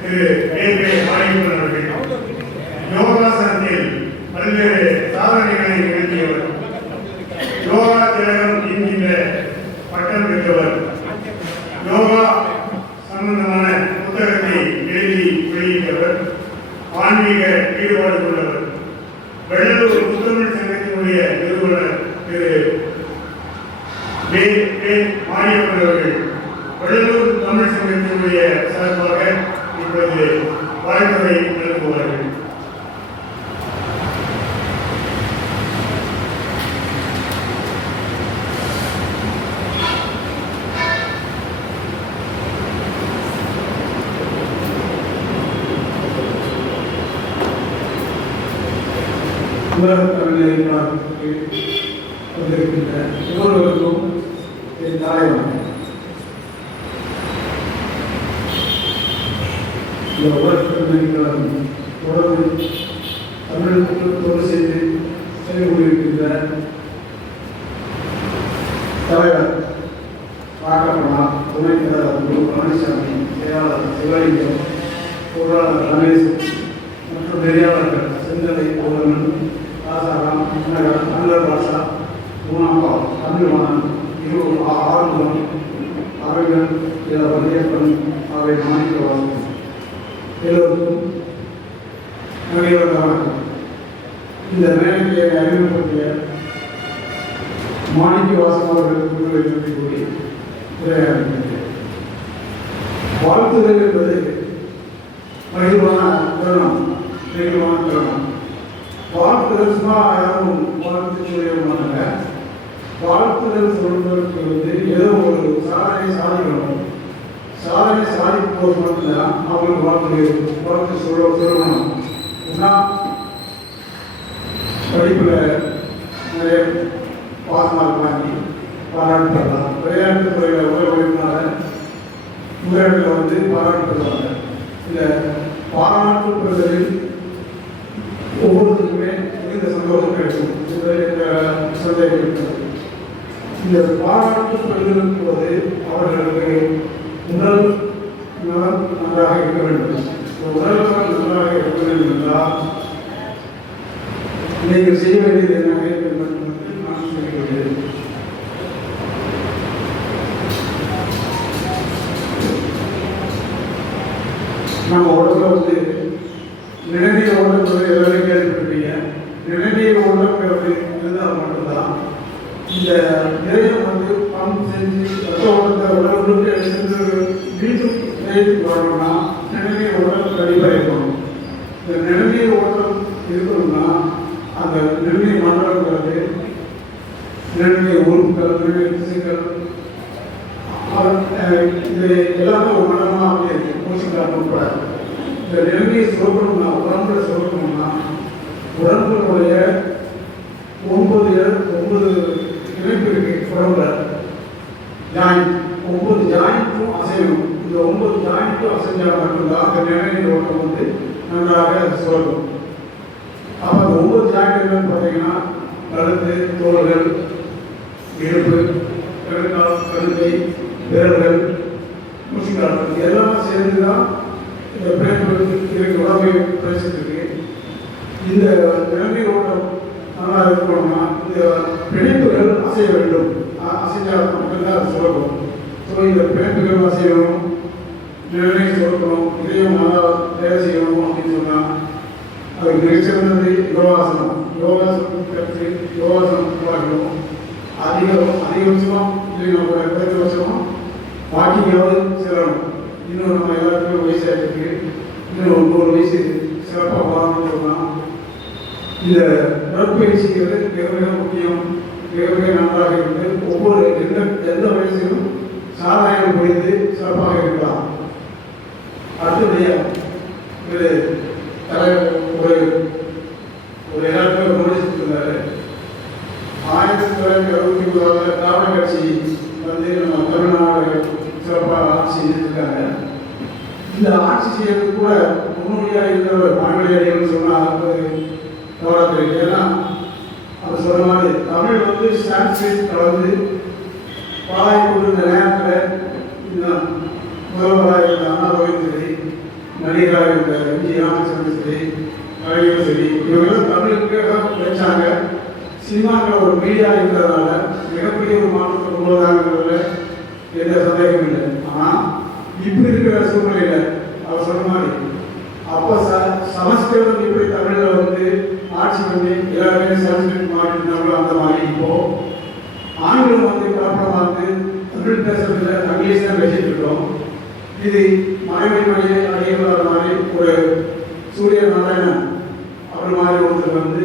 திரு API Ariyappan அவர்கள் யோகாசனத்தில் பல்வேறு சாதனைகளை நிகழ்த்தியவர் யோகா திலகம் என்கின்ற பட்டம் பெற்றவர் யோகா சம்பந்தமான புத்தகத்தை எழுதி வெளியிட்டவர் ஆன்மீக ஈடுபாடு கொண்டவர் வெள்ளலூர் முத்தமிழ் சங்கத்தினுடைய நிறுவனர் திரு மாரியப்பன் அவர்கள். வெள்ளலூர் தமிழ் சங்கத்தினுடைய சார்பாக இப்பொழுது வாழ்த்துறை நல்குவார்கள் உலகத் தமிழறிஞர் வந்திருக்கின்ற ஒவ்வொருவருக்கும் என் தலைவன் இந்த உலகத் தமிழறிஞர் தொடர்ந்து தமிழுக்கு தொண்டு செய்து செய்து கொண்டிருக்கின்ற தலைவர் ராகப்பனா துணைத் தலைவர் குரு பழனிசாமி செயலாளர் சிவலிங்கம் பொருளாளர் ரமேஷ் மற்றும் நெறியாளர்கள் செந்தலை கோவலன் ராசாராம் நகர் அன்வர் பாஷா பூனாப்பா தமிழ்வாணன் இரு ஆறுமுகம் அவைகள் இள அவை மாணிக்கவாசன். எல்லோருக்கும் இந்த மேடையை அறிமுகப்படுத்திய மாணிக்க வாசன் அவர்கள் குழுவை கூறி வாழ்த்துதல் என்பது மகிழ்வான தருணம் நெகிழ்வான தருணம். வாழ்த்துதல் சும்மா யாரும் வாழ்த்து சொல்ல மாட்டாங்க வாழ்த்துதல் சொல்வதற்கு வந்து ஏதோ ஒரு சாதனை சாதனை சந்தோஷமாக அவங்களுக்கு வாழ்த்து வாழ்த்து சொல்ல சொல்லணும் ஏன்னா படிப்பில் நிறைய பாஸ் மார்க் வாங்கி பாராட்டு பெறலாம் விளையாட்டு துறையில் உள்ள உழைப்பினால வந்து பாராட்டு பெறுவாங்க இந்த பாராட்டு பெறுதலில் ஒவ்வொருத்தருக்குமே மிகுந்த சந்தோஷம் கிடைக்கும் சந்தேகம் இந்த பாராட்டு பெறுதலின் போது அவர்களுக்கு உடல் நலம் நன்றாக இருக்க வேண்டும். உடல்நலம் நன்றாக இருக்க வேண்டும் என்றால் நீங்கள் செய்ய வேண்டியது என்ன என்பதை நான் சொல்கிறேன் நம்ம உடம்புல வந்து நிலநீர் ஓட்டம் எல்லாரும் எல்லாமே கேள்விப்பட்டிருப்பீங்க. நிலநீர் ஓட்டம் அப்படி இருந்தால் மட்டும்தான் இந்த இதயம் வந்து பம்ப் செஞ்சு ரத்த ஓட்டத்தை உடம்புக்கு எடுத்து மீண்டும் இதயத்துக்கு வரணும்னா நிழலிய ஓட்டம் கண்டிப்பாக இருக்கணும் இந்த நிழலிய ஓட்டம் இருக்கணும்னா அந்த நிழலிய மண்டலங்கிறது நிழலிய உறுப்புகள் நிழலிய திசைகள் இது எல்லாமே ஒரு மண்டலமாக அப்படியே இருக்கு. மூச்சுக்காட்டு உட்பட. இந்த நிலைமையை சுரக்கணும்னா உடம்புல சுரக்கணும்னா உடம்புடைய ஒன்பது இட- ஒன்பது இணைப்பு இருக்கு உடம்புல ஜாயிண்ட் ஒன்பது ஜாயிண்ட்டும் இந்த ஒன்பது ஜாயிண்ட்டும் அசைஞ்சால் மட்டும்தான் அந்த நிலைமை ஓட்டம் வந்து நன்றாக சுரக்கும் அப்போ அந்த ஒவ்வொரு ஜாயிண்ட் பார்த்தீங்கன்னா கழுத்து தோள்கள் இடுப்பு கழுக்கால் கழுத்தை விரல்கள் முசிக்கால் எல்லாமே சேர்ந்து தான் இந்த பிணைப்பு இருக்கு உடம்பை பேசிட்டு இந்த நிலைமை ஓட்டம் நல்லா இருக்கணும்னா இந்த பிணைப்புகள் அசைய வேண்டும் அசைஞ்சால் மட்டும்தான் அது சுரக்கும் ஸோ இந்த பிணைப்புகள் அசையணும் நிலைமை சொல்லணும் இதையும் நல்லா வேலை செய்யணும் அப்படின்னு சொன்னால் அதுக்கு மிகச்சிறந்தது யோகாசனம். யோகாசனம் கற்று யோகாசனம் பார்க்கணும். அதிகம் அதிகபட்சமாக இல்லைன்னா ஒரு குறைந்தபட்சமாக வாக்கிங்காவது சிறணும் இன்னும் நம்ம எல்லாருக்குமே வயசாகிருக்கு இன்னும் ஒன்பது வயசு சிறப்பாக வாழணும்னு சொன்னால் இந்த உடற்பயிற்சிங்கிறது மிக மிக முக்கியம். மிக மிக நன்றாக இருந்து ஒவ்வொரு எந்த எந்த வயசிலும் சாதனைகள் புரிந்து சிறப்பாக இருக்கலாம். அடுத்தபடியாக இது தலைவர் ஒரு ஒரு எல்லாருமே முடிச்சுட்டு இருந்தாரு ஆயிரத்தி தொள்ளாயிரத்தி அறுபத்தி ஒன்பதாவது திராவிட கட்சி வந்து நம்ம தமிழ்நாடு சிறப்பாக ஆட்சி செஞ்சிருக்காங்க. இந்த ஆட்சி செய்யறதுக்கு கூட முன்னோடியாக இருந்தவர் மாநிலையடிகள் சொன்னால் அது தவறாது ஏன்னா அவர் சொன்ன மாதிரி தமிழ் வந்து சான்ஸ்கிரிட் கலந்து பாலாய் கொண்டிருந்த நேரத்தில் இன்னும் முதல்வராக இருந்த அண்ணா ரோஹித் நடிகராக இருந்த எம்ஜி ராமச்சந்திரன் சரி கலைஞரும் சரி இவர்களும் தமிழுக்காக வச்சாங்க சினிமாக்கள் ஒரு மீடியா இருந்ததுனால மிகப்பெரிய ஒரு மாற்றத்தை கொண்டு வராங்கிறதுல எந்த சந்தேகமும் இல்லை ஆனால் இப்படி இருக்கிற சூழ்நிலையில் அவர் சொன்ன மாதிரி அப்போ ச சமஸ்கிருதம் இப்படி தமிழில் வந்து ஆட்சி பண்ணி எல்லாருமே சமஸ்கிருதம் மாற்றினாங்களோ அந்த மாதிரி இப்போது ஆங்கிலம் வந்து கலப்படமாக வந்து தமிழ் பேசுறதுல இங்கிலீஷ் தான் பேசிட்டு இருக்கோம் இது மனைவி வழியை அடையாள மாதிரி ஒரு சூரிய நாராயணன் அவர் மாதிரி ஒருத்தர் வந்து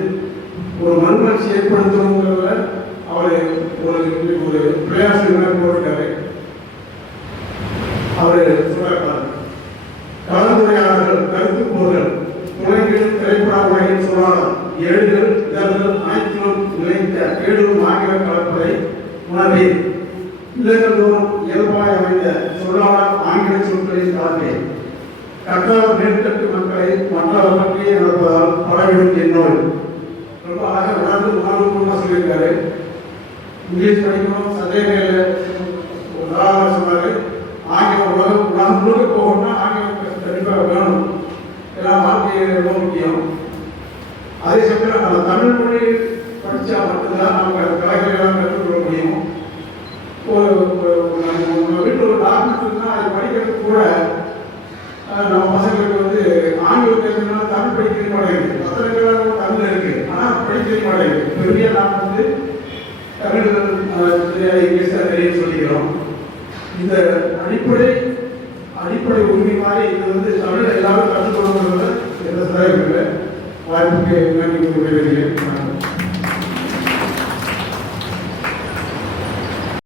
ஒரு மறுமலர்ச்சி ஏற்படுத்தணுங்கிறத அவர் ஒரு ஒரு பிரயாசம் போட்டிருக்காரு அவர் சொல்றாரு கலந்துரையாளர்கள் கருத்து போர்கள் துணைகளும் திரைப்பட உலகின் சொல்லாளர் ஏடுகள் இதழ்கள் அனைத்திலும் நிலைத்த ஏடுகளும் ஆகியவை கலப்பதை உணர்வில் இல்லங்கள்தோறும் இயல்பாய் அமைந்த சொல்லாளர் ஆங்கில சொற்களின் கலப்பே கற்றவர் மேற்கட்டு மக்களை மற்றவர் பற்றியே நடப்பதால் பழகிடும் என்னோல் ரொம்ப அழகாக உணர்ந்து உணர்வு கொண்டு சொல்லியிருக்காரு. இங்கிலீஷ் படிக்கணும் சந்தேகம் இல்லை. ஒரு உதாரணம் சொன்னாரு. ஆங்கிலம் உலகம் உலகம் முழுக்க போகணும்னா ஆங்கிலம் கண்டிப்பாக வேணும். ஏன்னா வாழ்க்கை ரொம்ப முக்கியம். அதே சமயம் நம்ம தமிழ் மொழியில் படித்தா மட்டும்தான் நமக்கு அந்த கலைகளெல்லாம் கற்றுக்கொள்ள முடியும் ஒரு நம்ம வீட்டில் ஒரு டாக்டர் இருந்தால் அதை படிக்கிறதுக்கு கூட நம்ம பசங்களுக்கு வந்து ஆங்கிலம் பேசணும்னா தமிழ் படிக்கிற மாட்டேங்குது பத்திரங்களாக தமிழ் இருக்கு ஆனால் படிக்கவே மாட்டேங்குது பெரிய நாம் வந்து தமிழ் இங்கிலீஷ் தெரியும் சொல்லிக்கிறோம் இந்த அடிப்படை அடிப்படை உரிமை மாதிரி இது வந்து தமிழ் எல்லாரும் கற்றுக்கொள்ளுங்கிறதுல எந்த சந்தேகம் இல்லை. வாய்ப்புக்கு நன்றி கூறுகிறேன்.